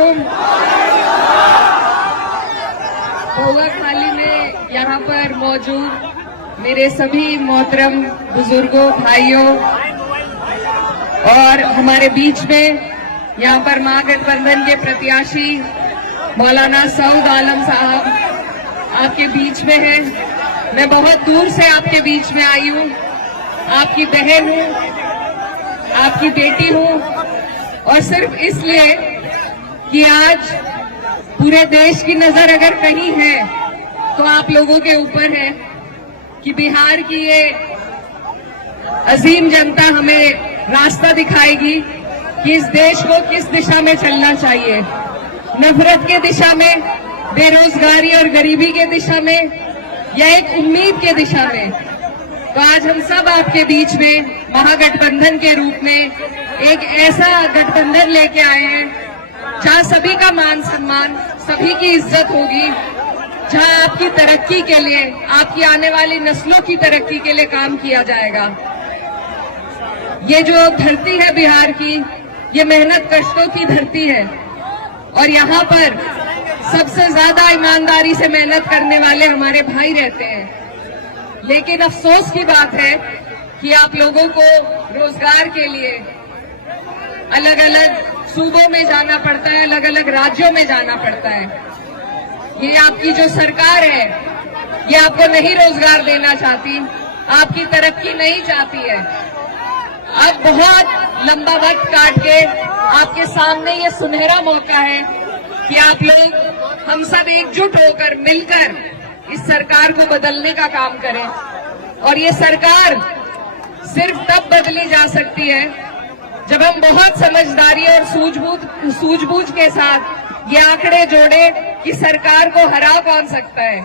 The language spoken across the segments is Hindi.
अलैकुम। भोगा खाली में यहाँ पर मौजूद मेरे सभी मोहतरम बुजुर्गों, भाइयों और हमारे बीच में यहाँ पर महागठबंधन के प्रत्याशी मौलाना सऊद आलम साहब आपके बीच में हैं। मैं बहुत दूर से आपके बीच में आई हूँ, आपकी बहन हूँ, आपकी बेटी हूँ, और सिर्फ इसलिए कि आज पूरे देश की नजर अगर कहीं है तो आप लोगों के ऊपर है कि बिहार की ये अजीम जनता हमें रास्ता दिखाएगी कि इस देश को किस दिशा में चलना चाहिए। नफरत के दिशा में, बेरोजगारी और गरीबी के दिशा में, या एक उम्मीद के दिशा में। तो आज हम सब आपके बीच में महागठबंधन के रूप में एक ऐसा गठबंधन लेके आए हैं जहां सभी का मान सम्मान, सभी की इज्जत होगी, जहां आपकी तरक्की के लिए, आपकी आने वाली नस्लों की तरक्की के लिए काम किया जाएगा। ये जो धरती है बिहार की, ये मेहनत कष्टों की धरती है और यहाँ पर सबसे ज्यादा ईमानदारी से मेहनत करने वाले हमारे भाई रहते हैं। लेकिन अफसोस की बात है कि आप लोगों को रोजगार के लिए अलग अलग सूबों में जाना पड़ता है, अलग अलग राज्यों में जाना पड़ता है। ये आपकी जो सरकार है, ये आपको नहीं रोजगार देना चाहती, आपकी तरक्की नहीं चाहती है। अब बहुत लंबा वक्त काट के आपके सामने ये सुनहरा मौका है कि आप लोग, हम सब एकजुट होकर मिलकर इस सरकार को बदलने का काम करें। और ये सरकार सिर्फ तब बदली जा सकती है जब हम बहुत समझदारी और सूझबूझ के साथ ये आंकड़े जोड़े कि सरकार को हरा कौन सकता है।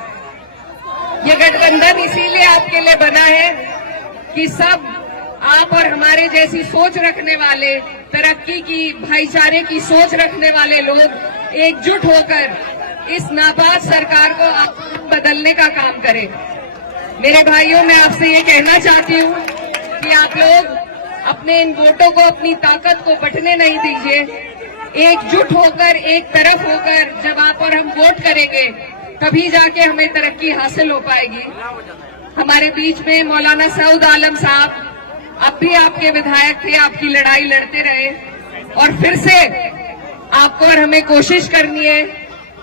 ये गठबंधन इसीलिए आपके लिए बना है कि सब आप और हमारे जैसी सोच रखने वाले, तरक्की की, भाईचारे की सोच रखने वाले लोग एकजुट होकर इस नापाक सरकार को आप बदलने का काम करें। मेरे भाइयों, मैं आपसे ये कहना चाहती हूँ कि आप लोग अपने इन वोटों को, अपनी ताकत को बंटने नहीं दीजिए। एकजुट होकर, एक तरफ होकर जब आप और हम वोट करेंगे तभी जाके हमें तरक्की हासिल हो पाएगी। हमारे बीच में मौलाना सऊद आलम साहब, अब भी आपके विधायक थे, आपकी लड़ाई लड़ते रहे और फिर से आपको और हमें कोशिश करनी है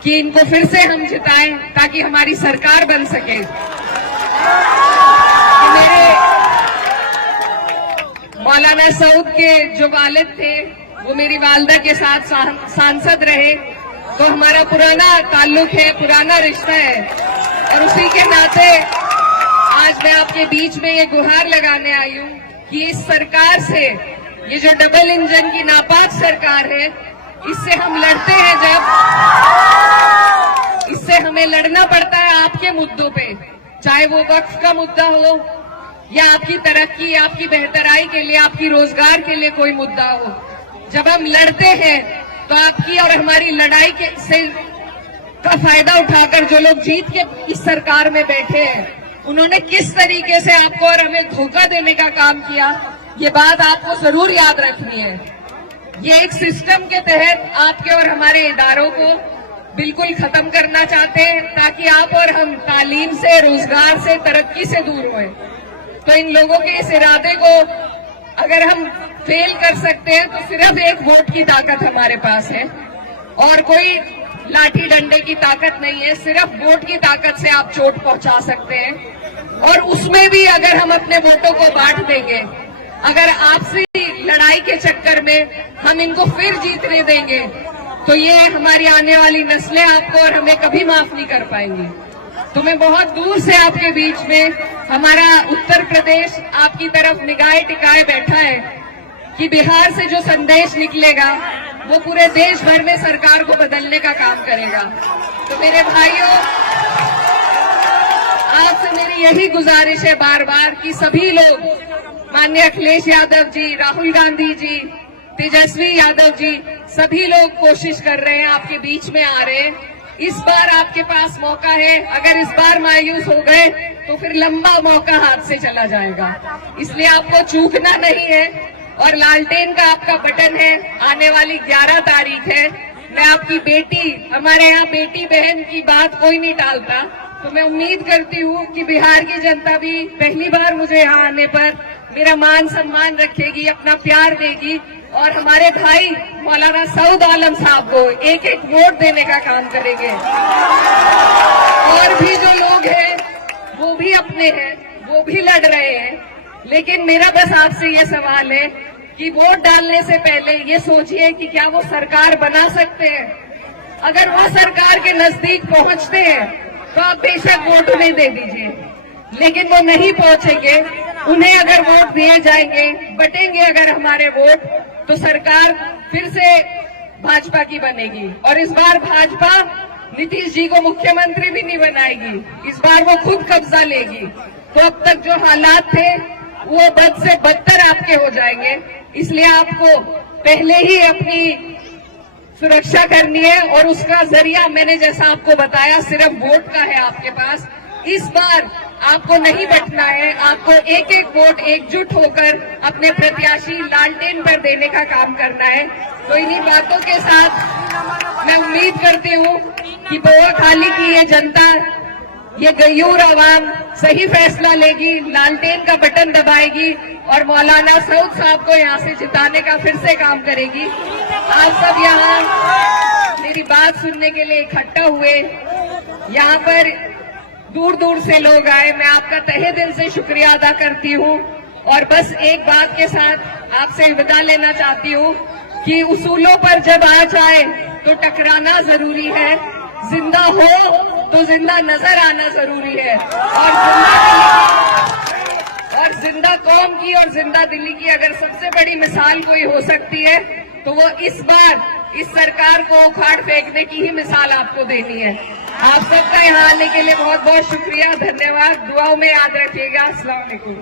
कि इनको फिर से हम जिताएं ताकि हमारी सरकार बन सके। मेरे मौलाना सऊद के जो वालिद थे वो मेरी वालदा के साथ सांसद रहे, तो हमारा पुराना ताल्लुक है, पुराना रिश्ता है और उसी के नाते आज मैं आपके बीच में ये गुहार लगाने आई हूँ कि इस सरकार से, ये जो डबल इंजन की नापाक सरकार है, इससे हम लड़ते हैं जब इससे हमें लड़ना पड़ता है आपके मुद्दों पे, चाहे वो वक्फ का मुद्दा हो या आपकी तरक्की, आपकी बेहतराई के लिए, आपकी रोजगार के लिए कोई मुद्दा हो। जब हम लड़ते हैं तो आपकी और हमारी लड़ाई का फायदा उठाकर जो लोग जीत के इस सरकार में बैठे हैं, उन्होंने किस तरीके से आपको और हमें धोखा देने का काम किया, ये बात आपको जरूर याद रखनी है। ये एक सिस्टम के तहत आपके और हमारे इदारों को बिल्कुल खत्म करना चाहते हैं ताकि आप और हम तालीम से, रोजगार से, तरक्की से दूर हों। तो इन लोगों के इस इरादे को अगर हम फेल कर सकते हैं तो सिर्फ एक वोट की ताकत हमारे पास है और कोई लाठी डंडे की ताकत नहीं है। सिर्फ वोट की ताकत से आप चोट पहुंचा सकते हैं और उसमें भी अगर हम अपने वोटों को बांट देंगे, अगर आपसी लड़ाई के चक्कर में हम इनको फिर जीतने देंगे तो ये हमारी आने वाली नस्लें आपको और हमें कभी माफ नहीं कर पाएंगी। तो मैं बहुत दूर से आपके बीच में, हमारा उत्तर प्रदेश आपकी तरफ निगाहें टिकाए बैठा है कि बिहार से जो संदेश निकलेगा वो पूरे देश भर में सरकार को बदलने का काम करेगा। तो मेरे भाइयों, आपसे मेरी यही गुजारिश है बार बार कि सभी लोग, माननीय अखिलेश यादव जी, राहुल गांधी जी, तेजस्वी यादव जी, सभी लोग कोशिश कर रहे हैं, आपके बीच में आ रहे हैं। इस बार आपके पास मौका है। अगर इस बार मायूस हो गए तो फिर लंबा मौका हाथ से चला जाएगा। इसलिए आपको चूकना नहीं है और लालटेन का आपका बटन है। आने वाली 11 तारीख है। मैं आप आपकी बेटी, हमारे यहाँ बेटी बहन की बात कोई नहीं टालता, तो मैं उम्मीद करती हूँ कि बिहार की जनता भी पहली बार मुझे यहाँ आने पर मेरा मान सम्मान रखेगी, अपना प्यार देगी और हमारे भाई मौलाना सऊद आलम साहब को एक एक वोट देने का काम करेंगे। और भी जो लोग हैं वो भी अपने हैं, वो भी लड़ रहे हैं, लेकिन मेरा बस आपसे ये सवाल है कि वोट डालने से पहले ये सोचिए कि क्या वो सरकार बना सकते हैं। अगर वो सरकार के नजदीक पहुंचते हैं तो आप बेशक वोट उन्हें दे दीजिए, लेकिन वो नहीं पहुंचेंगे, उन्हें अगर वोट दिए जाएंगे, बटेंगे अगर हमारे वोट, तो सरकार फिर से भाजपा की बनेगी और इस बार भाजपा नीतीश जी को मुख्यमंत्री भी नहीं बनाएगी, इस बार वो खुद कब्जा लेगी। तो अब तक जो हालात थे वो बद से बदतर आपके हो जाएंगे, इसलिए आपको पहले ही अपनी सुरक्षा करनी है और उसका जरिया मैंने जैसा आपको बताया सिर्फ वोट का है आपके पास। इस बार आपको नहीं बटना है, आपको एक एक वोट एकजुट होकर अपने प्रत्याशी लालटेन पर देने का काम करना है। तो इन्हीं बातों के साथ मैं उम्मीद करती हूँ कि बोआखाली की ये जनता, ये गयूर आवाम सही फैसला लेगी, लालटेन का बटन दबाएगी और मौलाना सऊद साहब को यहाँ से जिताने का फिर से काम करेगी। आप सब यहाँ मेरी बात सुनने के लिए इकट्ठा हुए, यहाँ पर दूर दूर से लोग आए, मैं आपका तहे दिल से शुक्रिया अदा करती हूँ। और बस एक बात के साथ आपसे विदा लेना चाहती हूँ कि उसूलों पर जब आ जाए तो टकराना जरूरी है, जिंदा हो तो जिंदा नजर आना जरूरी है। और जिंदा कौम की और जिंदा दिल्ली की अगर सबसे बड़ी मिसाल कोई हो सकती है तो वो इस बार इस सरकार को उखाड़ फेंकने की ही मिसाल आपको देनी है। आप सबका यहाँ आने के लिए बहुत बहुत शुक्रिया, धन्यवाद। दुआओं में याद रखिएगा। अस्सलाम वालेकुम।